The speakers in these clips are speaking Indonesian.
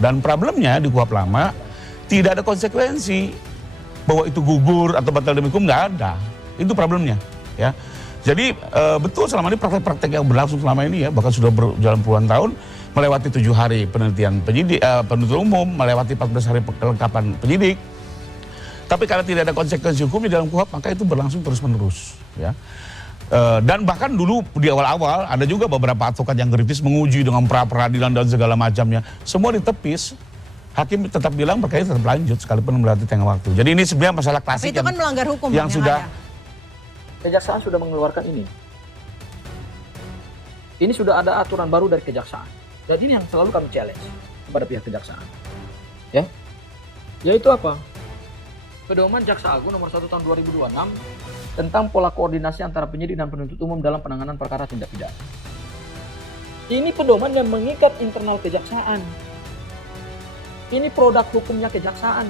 Dan problemnya di KUHP lama tidak ada konsekuensi bahwa itu gugur atau batal demi hukum, nggak ada. Itu problemnya, ya. Jadi betul selama ini praktek-praktek yang berlangsung selama ini ya, bahkan sudah berjalan puluhan tahun, melewati 7 hari penelitian penyidik, penuntut umum, melewati 14 hari kelengkapan penyidik. Tapi karena tidak ada konsekuensi hukum di dalam KUHP, maka itu berlangsung terus-menerus, ya. Dan bahkan dulu di awal-awal ada juga beberapa advokat yang kritis menguji dengan pra-peradilan dan segala macamnya. Semua ditepis. Hakim tetap bilang perkara tetap lanjut sekalipun melewati tengah waktu. Jadi ini sebenarnya masalah klasik itu kan melanggar hukum yang sudah kejaksaan sudah mengeluarkan ini. Ini sudah ada aturan baru dari kejaksaan. Dan ini yang selalu kami challenge kepada pihak kejaksaan. Ya. Yaitu apa? Pedoman Jaksa Agung nomor 1 tahun 2026 tentang pola koordinasi antara penyidik dan penuntut umum dalam penanganan perkara tindak pidana. Ini pedoman yang mengikat internal kejaksaan. Ini produk hukumnya kejaksaan.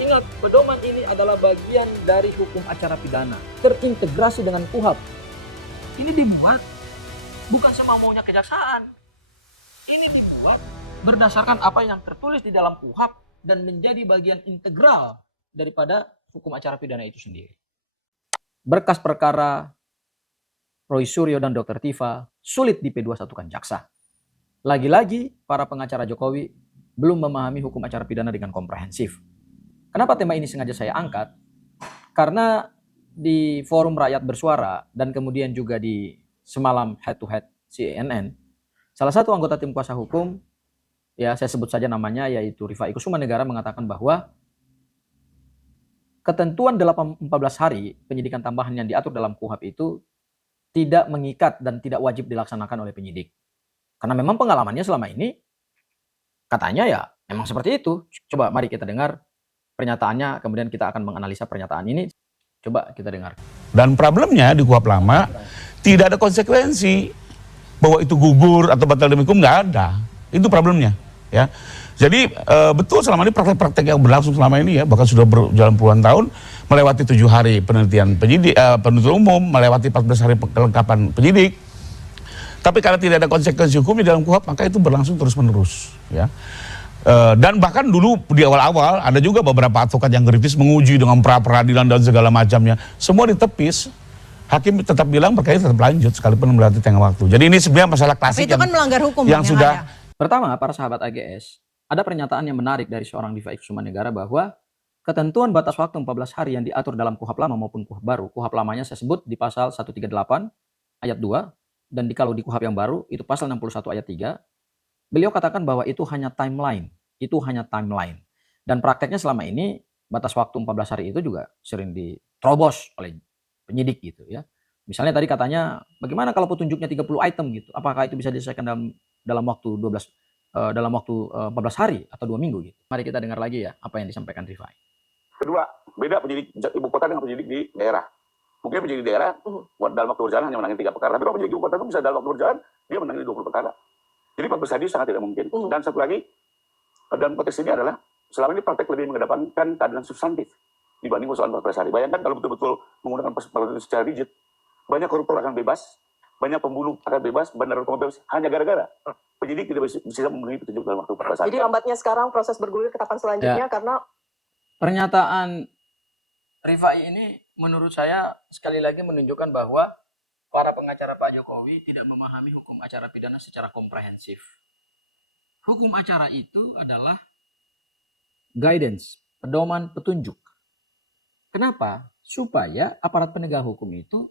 Ingat, pedoman ini adalah bagian dari hukum acara pidana, terintegrasi dengan KUHP. Ini dibuat bukan semau-maunya kejaksaan. Ini dibuat berdasarkan apa yang tertulis di dalam KUHP dan menjadi bagian integral daripada hukum acara pidana itu sendiri. Berkas perkara Roy Suryo dan Dr. Tifa sulit di P21-kan jaksa. Lagi-lagi para pengacara Jokowi belum memahami hukum acara pidana dengan komprehensif. Kenapa tema ini sengaja saya angkat? Karena di forum rakyat bersuara dan kemudian juga di semalam head to head CNN, salah satu anggota tim kuasa hukum, ya saya sebut saja namanya, yaitu Rifai Kusumanegara, mengatakan bahwa ketentuan 14 hari penyidikan tambahan yang diatur dalam KUHP itu tidak mengikat dan tidak wajib dilaksanakan oleh penyidik. Karena memang pengalamannya selama ini katanya ya memang seperti itu. Coba mari kita dengar pernyataannya, kemudian kita akan menganalisa pernyataan ini. Coba kita dengar. Dan problemnya di KUHP lama tidak ada konsekuensi bahwa itu gugur atau batal demi hukum, nggak ada. Itu problemnya, ya. Jadi betul selama ini praktek-praktek yang berlangsung selama ini ya, bahkan sudah berjalan puluhan tahun, melewati 7 hari penelitian penyidik, penuntut umum, melewati 14 hari kelengkapan penyidik. Tapi karena tidak ada konsekuensi hukum di dalam KUHP, maka itu berlangsung terus-menerus, ya. Dan bahkan dulu di awal-awal ada juga beberapa advokat yang kritis menguji dengan pra-peradilan dan segala macamnya. Semua ditepis. Hakim tetap bilang perkara tetap lanjut sekalipun melewati tengah waktu. Jadi ini sebenarnya masalah klasik itu kan melanggar hukum yang sudah ada. Pertama, para sahabat AGS, ada pernyataan yang menarik dari seorang Rifai Kusumanegara bahwa ketentuan batas waktu 14 hari yang diatur dalam KUHP lama maupun KUHP baru. KUHP lamanya saya sebut di pasal 138 ayat 2, dan kalau di KUHP yang baru itu pasal 61 ayat 3. Beliau katakan bahwa itu hanya timeline. Itu hanya timeline. Dan prakteknya selama ini batas waktu 14 hari itu juga sering diterobos oleh penyidik gitu ya. Misalnya tadi katanya bagaimana kalau petunjuknya 30 item gitu. Apakah itu bisa diselesaikan dalam waktu 14 hari atau 2 minggu gitu. Mari kita dengar lagi ya apa yang disampaikan Rifai. Kedua, beda penyidik ibu kota dengan penyidik di daerah. Mungkin penyidik di daerah dalam waktu berjalan hanya menangani 3 perkara. Tapi kalau penyidik ibu kota itu bisa dalam waktu berjalan dia menangani 20 perkara. Jadi 14 hari sangat tidak mungkin. Dan satu lagi, dalam konteks ini adalah selama ini praktek lebih mengedepankan keadilan substantif dibanding persoalan 14 hari. Bayangkan kalau betul-betul menggunakan persoalan itu secara rigid, banyak koruptor akan bebas, banyak pembunuh akan bebas, bandar narkoba bebas, hanya gara-gara penyidik tidak bisa memenuhi petunjuk dalam waktu 14 hari. Jadi lambatnya sekarang proses bergulir ke tahapan selanjutnya karena pernyataan Rifai ini menurut saya sekali lagi menunjukkan bahwa para pengacara Pak Jokowi tidak memahami hukum acara pidana secara komprehensif. Hukum acara itu adalah guidance, pedoman, petunjuk. Kenapa? Supaya aparat penegak hukum itu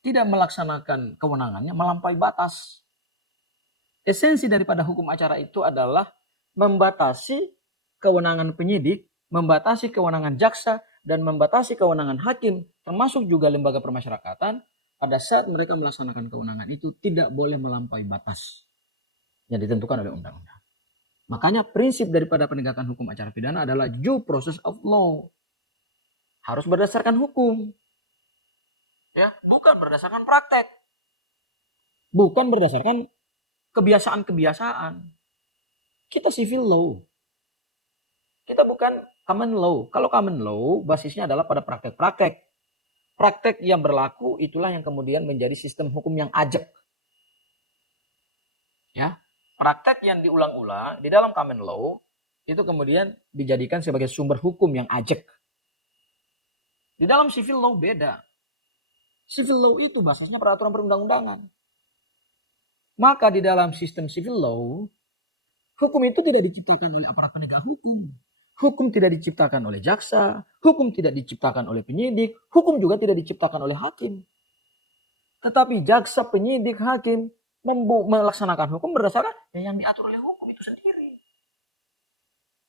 tidak melaksanakan kewenangannya melampaui batas. Esensi daripada hukum acara itu adalah membatasi kewenangan penyidik, membatasi kewenangan jaksa, dan membatasi kewenangan hakim, termasuk juga lembaga permasyarakatan, pada saat mereka melaksanakan kewenangan itu tidak boleh melampaui batas yang ditentukan oleh undang-undang. Makanya prinsip daripada penegakan hukum acara pidana adalah due process of law. Harus berdasarkan hukum. Ya, bukan berdasarkan praktek. Bukan berdasarkan kebiasaan-kebiasaan. Kita civil law. Kita bukan common law. Kalau common law basisnya adalah pada praktek-praktek. Praktek yang berlaku itulah yang kemudian menjadi sistem hukum yang ajak. Ya. praktek yang diulang-ulang di dalam common law itu kemudian dijadikan sebagai sumber hukum yang ajek. Di dalam civil law beda. Civil law itu bahasanya peraturan perundang-undangan. Maka di dalam sistem civil law, hukum itu tidak diciptakan oleh aparat penegak hukum. Hukum tidak diciptakan oleh jaksa, hukum tidak diciptakan oleh penyidik, hukum juga tidak diciptakan oleh hakim. Tetapi jaksa, penyidik, hakim melaksanakan hukum berdasarkan yang diatur oleh hukum itu sendiri.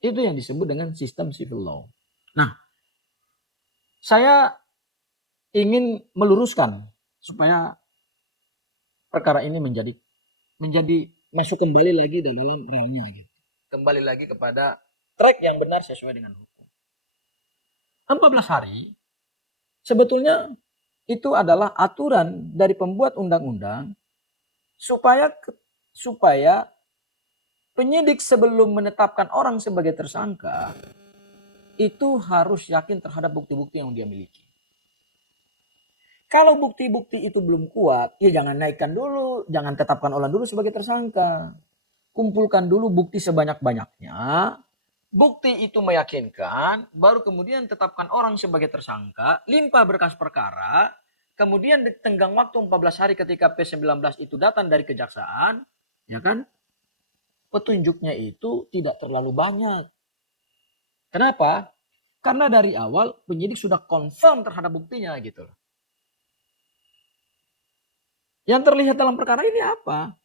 Itu yang disebut dengan sistem civil law. Nah, saya ingin meluruskan supaya perkara ini menjadi masuk kembali lagi dalam realnya gitu. Kembali lagi kepada track yang benar sesuai dengan hukum. 14 hari sebetulnya itu adalah aturan dari pembuat undang-undang supaya penyidik sebelum menetapkan orang sebagai tersangka itu harus yakin terhadap bukti-bukti yang dia miliki. Kalau bukti-bukti itu belum kuat, ya jangan naikkan dulu, jangan tetapkan orang dulu sebagai tersangka. Kumpulkan dulu bukti sebanyak-banyaknya, bukti itu meyakinkan, baru kemudian tetapkan orang sebagai tersangka, limpah berkas perkara, kemudian di tenggang waktu 14 hari ketika P19 itu datang dari kejaksaan, ya kan? Petunjuknya itu tidak terlalu banyak. Kenapa? Karena dari awal penyidik sudah confirm terhadap buktinya gitu. Yang terlihat dalam perkara ini apa?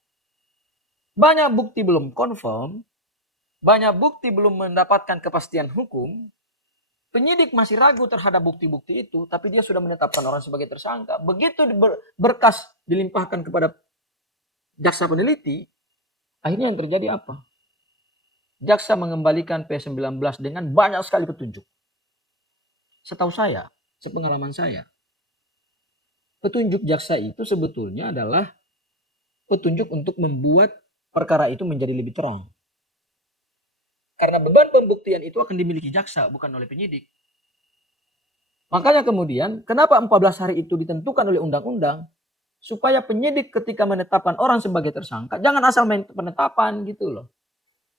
Banyak bukti belum confirm, banyak bukti belum mendapatkan kepastian hukum, penyidik masih ragu terhadap bukti-bukti itu, tapi dia sudah menetapkan orang sebagai tersangka. Begitu berkas dilimpahkan kepada jaksa peneliti, akhirnya yang terjadi apa? Jaksa mengembalikan P19 dengan banyak sekali petunjuk. Setahu saya, sepengalaman saya, petunjuk jaksa itu sebetulnya adalah petunjuk untuk membuat perkara itu menjadi lebih terang. Karena beban pembuktian itu akan dimiliki jaksa, bukan oleh penyidik. Makanya kemudian, kenapa 14 hari itu ditentukan oleh undang-undang? Supaya penyidik ketika menetapkan orang sebagai tersangka, jangan asal main penetapan gitu loh.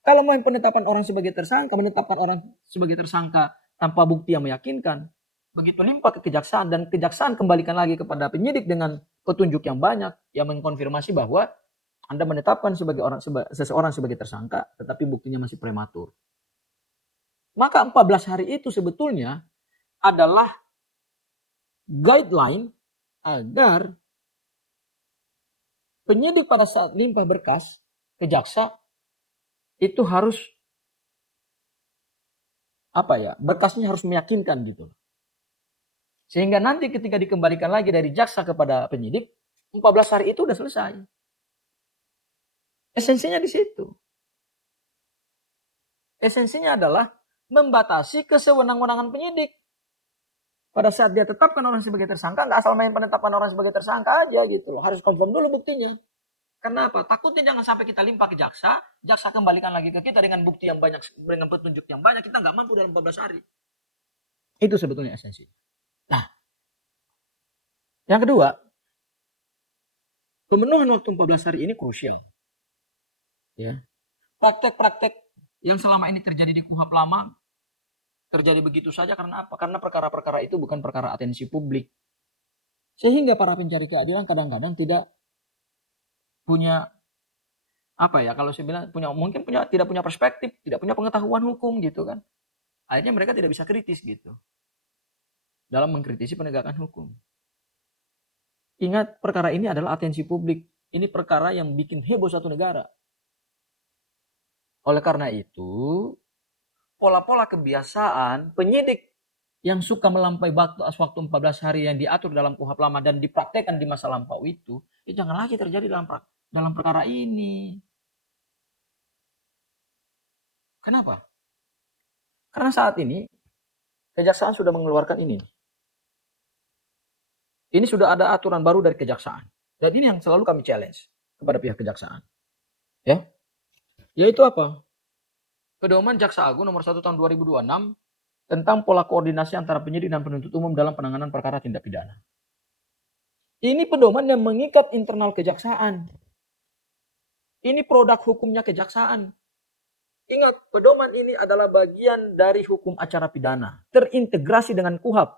Kalau main penetapan orang sebagai tersangka, menetapkan orang sebagai tersangka tanpa bukti yang meyakinkan, begitu limpah ke kejaksaan dan kejaksaan kembalikan lagi kepada penyidik dengan petunjuk yang banyak yang mengkonfirmasi bahwa Anda menetapkan seseorang sebagai tersangka tetapi buktinya masih prematur. Maka 14 hari itu sebetulnya adalah guideline agar penyidik pada saat limpah berkas ke jaksa itu harus berkasnya harus meyakinkan gitu. Sehingga nanti ketika dikembalikan lagi dari jaksa kepada penyidik, 14 hari itu udah selesai. Esensinya di situ. Esensinya adalah membatasi kesewenang-wenangan penyidik. Pada saat dia tetapkan orang sebagai tersangka, nggak asal main penetapan orang sebagai tersangka aja gitu loh. Harus confirm dulu buktinya. Kenapa? Takutnya jangan sampai kita limpah ke jaksa, jaksa kembalikan lagi ke kita dengan bukti yang banyak, dengan petunjuk yang banyak, kita nggak mampu dalam 14 hari. Itu sebetulnya esensi. Nah, yang kedua, pemenuhan waktu 14 hari ini krusial. Ya. Praktek-praktek yang selama ini terjadi di KUHP lama terjadi begitu saja karena apa? Karena perkara-perkara itu bukan perkara atensi publik. Sehingga para pencari keadilan kadang-kadang tidak punya kalau saya bilang tidak punya perspektif, tidak punya pengetahuan hukum gitu kan. Akhirnya mereka tidak bisa kritis gitu dalam mengkritisi penegakan hukum. Ingat, perkara ini adalah atensi publik. Ini perkara yang bikin heboh satu negara. Oleh karena itu, pola-pola kebiasaan penyidik yang suka melampaui waktu 14 hari yang diatur dalam KUHP lama dan dipraktekkan di masa lampau itu jangan lagi terjadi dalam perkara ini. Kenapa? Karena saat ini kejaksaan sudah mengeluarkan ini. Ini sudah ada aturan baru dari kejaksaan. Dan ini yang selalu kami challenge kepada pihak kejaksaan. Ya. Yaitu apa? Pedoman Jaksa Agung nomor 1 tahun 2026 tentang pola koordinasi antara penyidik dan penuntut umum dalam penanganan perkara tindak pidana. Ini pedoman yang mengikat internal kejaksaan. Ini produk hukumnya kejaksaan. Ingat, pedoman ini adalah bagian dari hukum acara pidana, terintegrasi dengan KUHP.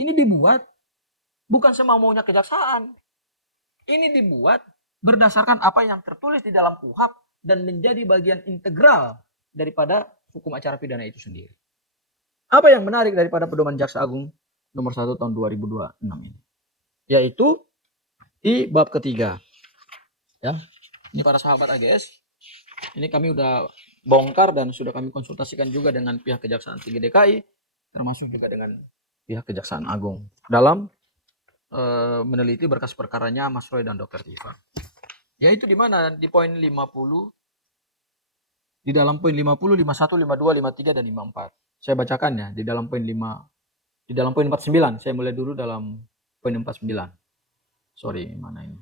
Ini dibuat bukan semau-maunya kejaksaan. Ini dibuat berdasarkan apa yang tertulis di dalam KUHP dan menjadi bagian integral daripada hukum acara pidana itu sendiri. Apa yang menarik daripada pedoman Jaksa Agung nomor 1 tahun 2026 ini? Yaitu di bab ketiga. Ya, ini para sahabat AGS, ini kami udah bongkar dan sudah kami konsultasikan juga dengan pihak Kejaksaan Tinggi DKI, termasuk juga dengan pihak Kejaksaan Agung dalam meneliti berkas perkaranya Mas Roy dan Dr. Tifa. Yaitu di mana? Di poin 50, di dalam poin 50, 51, 52, 53 dan 54. Saya bacakan ya di dalam poin 5, di dalam poin 49. Saya mulai dulu dalam poin 49. Sorry, mana ini?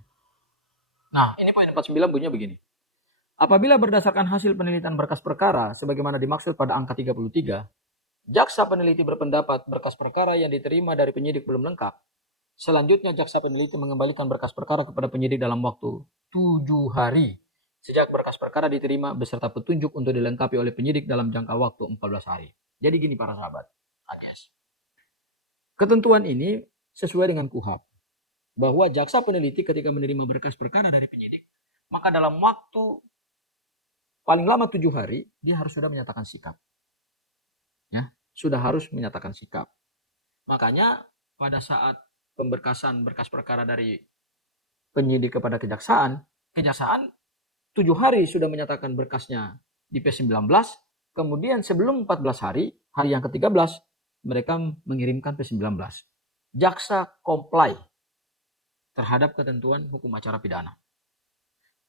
Nah, ini poin 49 bunyinya begini. Apabila berdasarkan hasil penelitian berkas perkara sebagaimana dimaksud pada angka 33, jaksa peneliti berpendapat berkas perkara yang diterima dari penyidik belum lengkap. Selanjutnya jaksa peneliti mengembalikan berkas perkara kepada penyidik dalam waktu 7 hari sejak berkas perkara diterima beserta petunjuk untuk dilengkapi oleh penyidik dalam jangka waktu 14 hari. Jadi gini para sahabat, AGS. Ketentuan ini sesuai dengan KUHP bahwa jaksa peneliti ketika menerima berkas perkara dari penyidik, maka dalam waktu paling lama 7 hari, dia harus sudah menyatakan sikap. Ya, sudah harus menyatakan sikap. Makanya pada saat pemberkasan berkas perkara dari penyidik kepada kejaksaan 7 hari sudah menyatakan berkasnya di P19, kemudian sebelum 14 hari, hari yang ke-13, mereka mengirimkan P19. Jaksa comply terhadap ketentuan hukum acara pidana.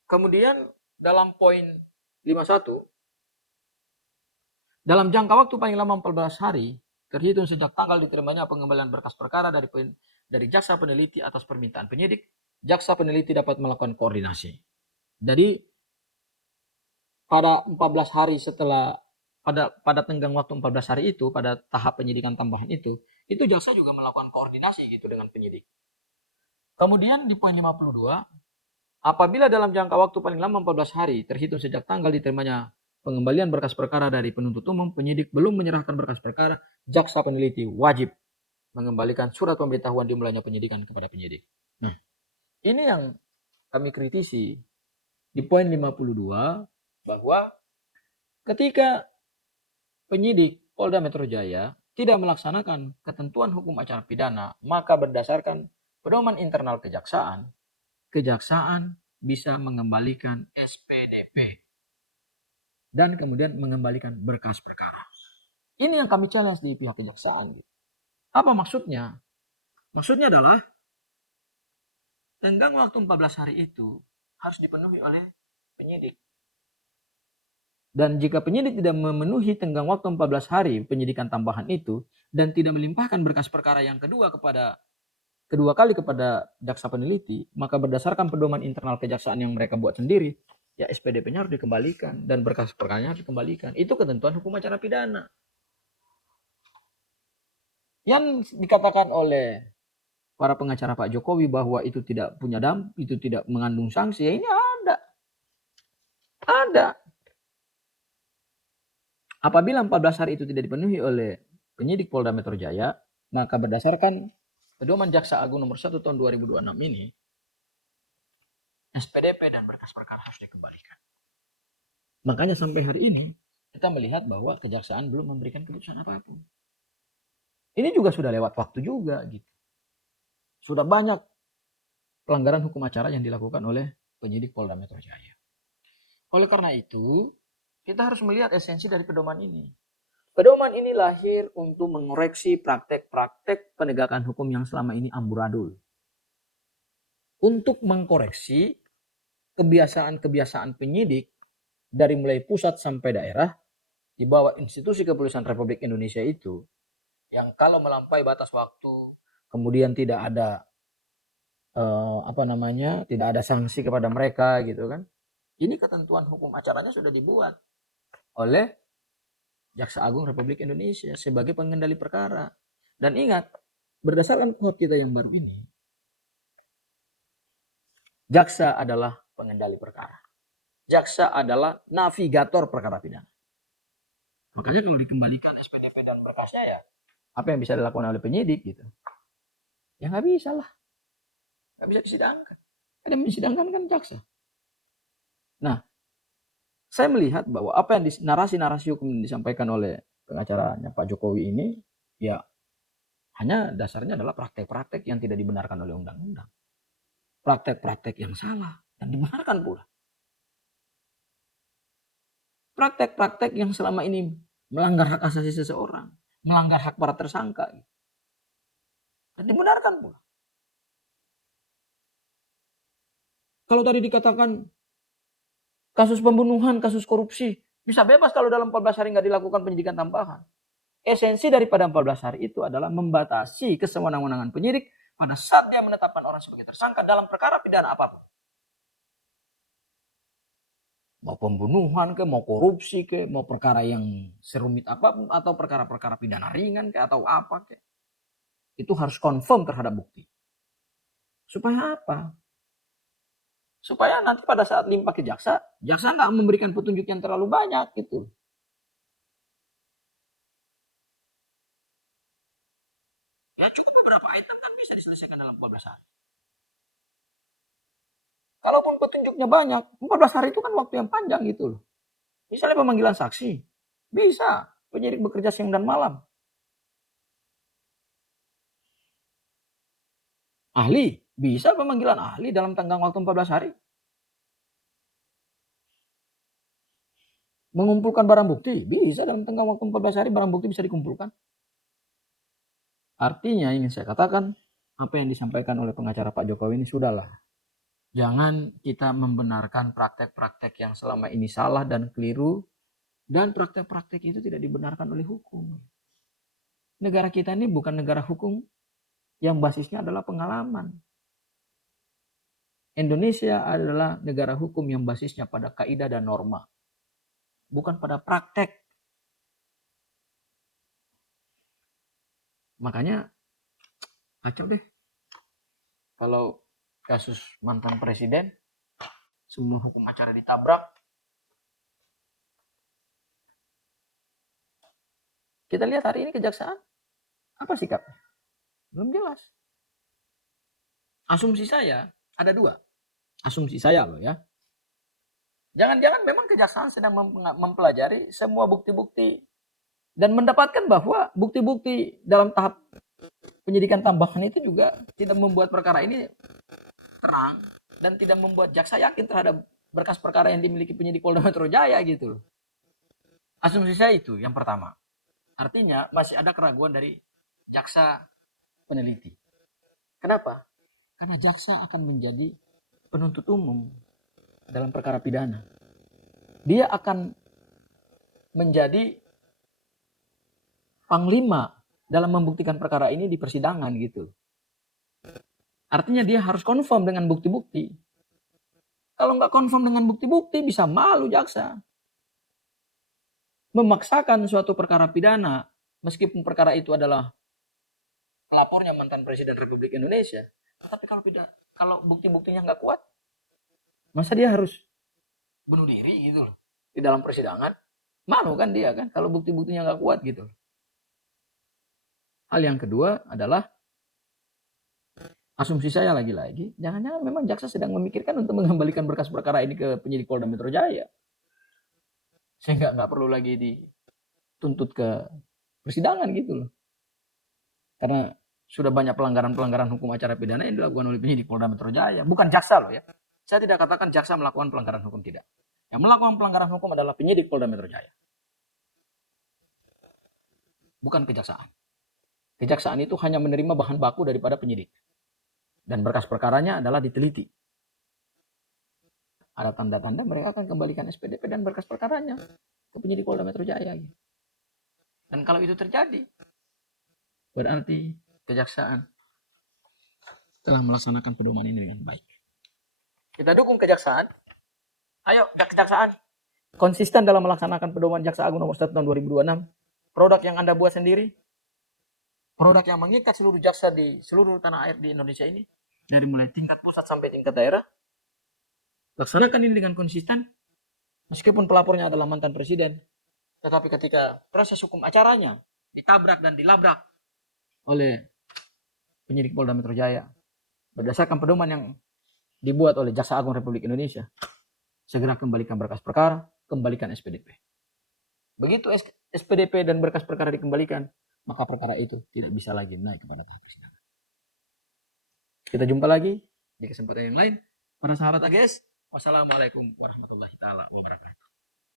Kemudian dalam poin 51, dalam jangka waktu paling lama 14 hari, terhitung sejak tanggal diterimanya pengembalian berkas perkara dari jaksa peneliti atas permintaan penyidik, jaksa peneliti dapat melakukan koordinasi. Jadi pada 14 hari setelah pada tenggang waktu 14 hari itu, pada tahap penyidikan tambahan itu jaksa juga melakukan koordinasi gitu dengan penyidik. Kemudian di poin 52, apabila dalam jangka waktu paling lama 14 hari terhitung sejak tanggal diterimanya pengembalian berkas perkara dari penuntut umum, penyidik belum menyerahkan berkas perkara, jaksa peneliti wajib mengembalikan surat pemberitahuan dimulainya penyidikan kepada penyidik. Nah, ini yang kami kritisi di poin 52 bahwa ketika penyidik Polda Metro Jaya tidak melaksanakan ketentuan hukum acara pidana, maka berdasarkan pedoman internal kejaksaan bisa mengembalikan SPDP dan kemudian mengembalikan berkas perkara. Ini yang kami challenge di pihak kejaksaan. Apa maksudnya? Maksudnya adalah tenggang waktu 14 hari itu harus dipenuhi oleh penyidik. Dan jika penyidik tidak memenuhi tenggang waktu 14 hari penyidikan tambahan itu dan tidak melimpahkan berkas perkara yang kedua kali kepada jaksa peneliti, maka berdasarkan pedoman internal kejaksaan yang mereka buat sendiri, ya SPDP-nya harus dikembalikan dan berkas perkaranya harus dikembalikan. Itu ketentuan hukum acara pidana. Yang dikatakan oleh para pengacara Pak Jokowi bahwa itu tidak punya itu tidak mengandung sanksi, ya ini ada. Apabila 14 hari itu tidak dipenuhi oleh penyidik Polda Metro Jaya, maka berdasarkan pedoman Jaksa Agung nomor 1 tahun 2026 ini, SPDP dan berkas perkara harus dikembalikan. Makanya sampai hari ini kita melihat bahwa kejaksaan belum memberikan keputusan apapun. Ini juga sudah lewat waktu juga gitu. Sudah banyak pelanggaran hukum acara yang dilakukan oleh penyidik Polda Metro Jaya. Oleh karena itu, kita harus melihat esensi dari pedoman ini. Pedoman ini lahir untuk mengoreksi praktek-praktek penegakan hukum yang selama ini amburadul. Untuk mengkoreksi kebiasaan-kebiasaan penyidik dari mulai pusat sampai daerah di bawah institusi kepolisian Republik Indonesia itu, yang kalau melampaui batas waktu, kemudian tidak ada tidak ada sanksi kepada mereka gitu kan. Ini ketentuan hukum acaranya sudah dibuat oleh Jaksa Agung Republik Indonesia sebagai pengendali perkara. Dan ingat, berdasarkan KUHP kita yang baru ini, jaksa adalah pengendali perkara. Jaksa adalah navigator perkara pidana. Makanya kalau dikembalikan SPDP dan berkasnya ya, apa yang bisa dilakukan oleh penyidik gitu? Ya nggak bisa lah. Nggak bisa disidangkan. Ada yang disidangkan kan jaksa. Nah, saya melihat bahwa apa yang narasi-narasi hukum yang disampaikan oleh pengacaranya Pak Jokowi ini, ya hanya dasarnya adalah praktek-praktek yang tidak dibenarkan oleh undang-undang. Praktek-praktek yang salah dan dibenarkan pula. Praktek-praktek yang selama ini melanggar hak asasi seseorang, melanggar hak para tersangka, dan dibenarkan pula. Kalau tadi dikatakan kasus pembunuhan, kasus korupsi, bisa bebas kalau dalam 14 hari nggak dilakukan penyidikan tambahan. Esensi daripada 14 hari itu adalah membatasi kesewenang-wenangan penyidik pada saat dia menetapkan orang sebagai tersangka dalam perkara pidana apapun. Mau pembunuhan ke, mau korupsi ke, mau perkara yang serumit apapun, atau perkara-perkara pidana ringan ke, atau apa ke. Itu harus confirm terhadap bukti. Supaya apa? Supaya nanti pada saat limpah ke jaksa, jaksa nggak memberikan petunjuk yang terlalu banyak gitu. Ya cukup beberapa item kan bisa diselesaikan dalam 14 hari. Kalaupun petunjuknya banyak, 14 hari itu kan waktu yang panjang gitu loh. Misalnya pemanggilan saksi, bisa penyidik bekerja siang dan malam. Ahli, bisa pemanggilan ahli dalam tenggang waktu 14 hari. Mengumpulkan barang bukti, bisa dalam tenggang waktu 14 hari barang bukti bisa dikumpulkan. Artinya ini saya katakan, apa yang disampaikan oleh pengacara Pak Jokowi ini sudahlah. Jangan kita membenarkan praktek-praktek yang selama ini salah dan keliru, dan praktek-praktek itu tidak dibenarkan oleh hukum. Negara kita ini bukan negara hukum yang basisnya adalah pengalaman. Indonesia adalah negara hukum yang basisnya pada kaidah dan norma, bukan pada praktek. Makanya kacau deh kalau kasus mantan presiden, semua hukum acara ditabrak. Kita lihat hari ini kejaksaan, apa sikapnya? Belum jelas. Asumsi saya ada dua. Asumsi saya loh ya. Jangan-jangan memang kejaksaan sedang mempelajari semua bukti-bukti dan mendapatkan bahwa bukti-bukti dalam tahap penyidikan tambahan itu juga tidak membuat perkara ini terang dan tidak membuat jaksa yakin terhadap berkas perkara yang dimiliki penyidik Polda Metro Jaya gitu loh. Asumsi saya itu yang pertama. Artinya masih ada keraguan dari jaksa peneliti. Kenapa? Karena jaksa akan menjadi penuntut umum dalam perkara pidana. Dia akan menjadi panglima dalam membuktikan perkara ini di persidangan gitu. Artinya dia harus confirm dengan bukti-bukti. Kalau nggak confirm dengan bukti-bukti bisa malu jaksa. Memaksakan suatu perkara pidana meskipun perkara itu adalah pelapornya mantan Presiden Republik Indonesia. Tapi kalau bukti-buktinya nggak kuat, masa dia harus bunuh diri gitu loh di dalam persidangan? Malu kan dia kan kalau bukti-buktinya nggak kuat gitu. Hal yang kedua adalah asumsi saya lagi-lagi, jangan-jangan memang jaksa sedang memikirkan untuk mengembalikan berkas perkara ini ke penyidik Polda Metro Jaya. Sehingga nggak perlu lagi dituntut ke persidangan gitu loh. Karena sudah banyak pelanggaran-pelanggaran hukum acara pidana yang dilakukan oleh penyidik Polda Metro Jaya. Bukan jaksa loh ya. Saya tidak katakan jaksa melakukan pelanggaran hukum, tidak. Yang melakukan pelanggaran hukum adalah penyidik Polda Metro Jaya. Bukan kejaksaan. Kejaksaan itu hanya menerima bahan baku daripada penyidik. Dan berkas perkaranya adalah diteliti. Ada tanda-tanda mereka akan kembalikan SPDP dan berkas perkaranya ke penyidik Polda Metro Jaya. Dan kalau itu terjadi, berarti kejaksaan telah melaksanakan pedoman ini dengan baik. Kita dukung kejaksaan. Ayo, kejaksaan konsisten dalam melaksanakan pedoman Jaksa Agung nomor 1 tahun 2026. Produk yang Anda buat sendiri, produk yang mengikat seluruh jaksa di seluruh tanah air di Indonesia ini, dari mulai tingkat pusat sampai tingkat daerah. Laksanakan ini dengan konsisten, Meskipun pelapornya adalah mantan presiden, tetapi ketika proses hukum acaranya ditabrak dan dilabrak oleh penyidik Polda Metro Jaya berdasarkan pedoman yang dibuat oleh Jaksa Agung Republik Indonesia, segera kembalikan berkas perkara, kembalikan SPDP. Begitu SPDP dan berkas perkara dikembalikan, maka perkara itu tidak bisa lagi naik kepada tahap persidangan. Kita jumpa lagi di kesempatan yang lain. Para sahabat AGS, wassalamualaikum warahmatullahi taala wabarakatuh.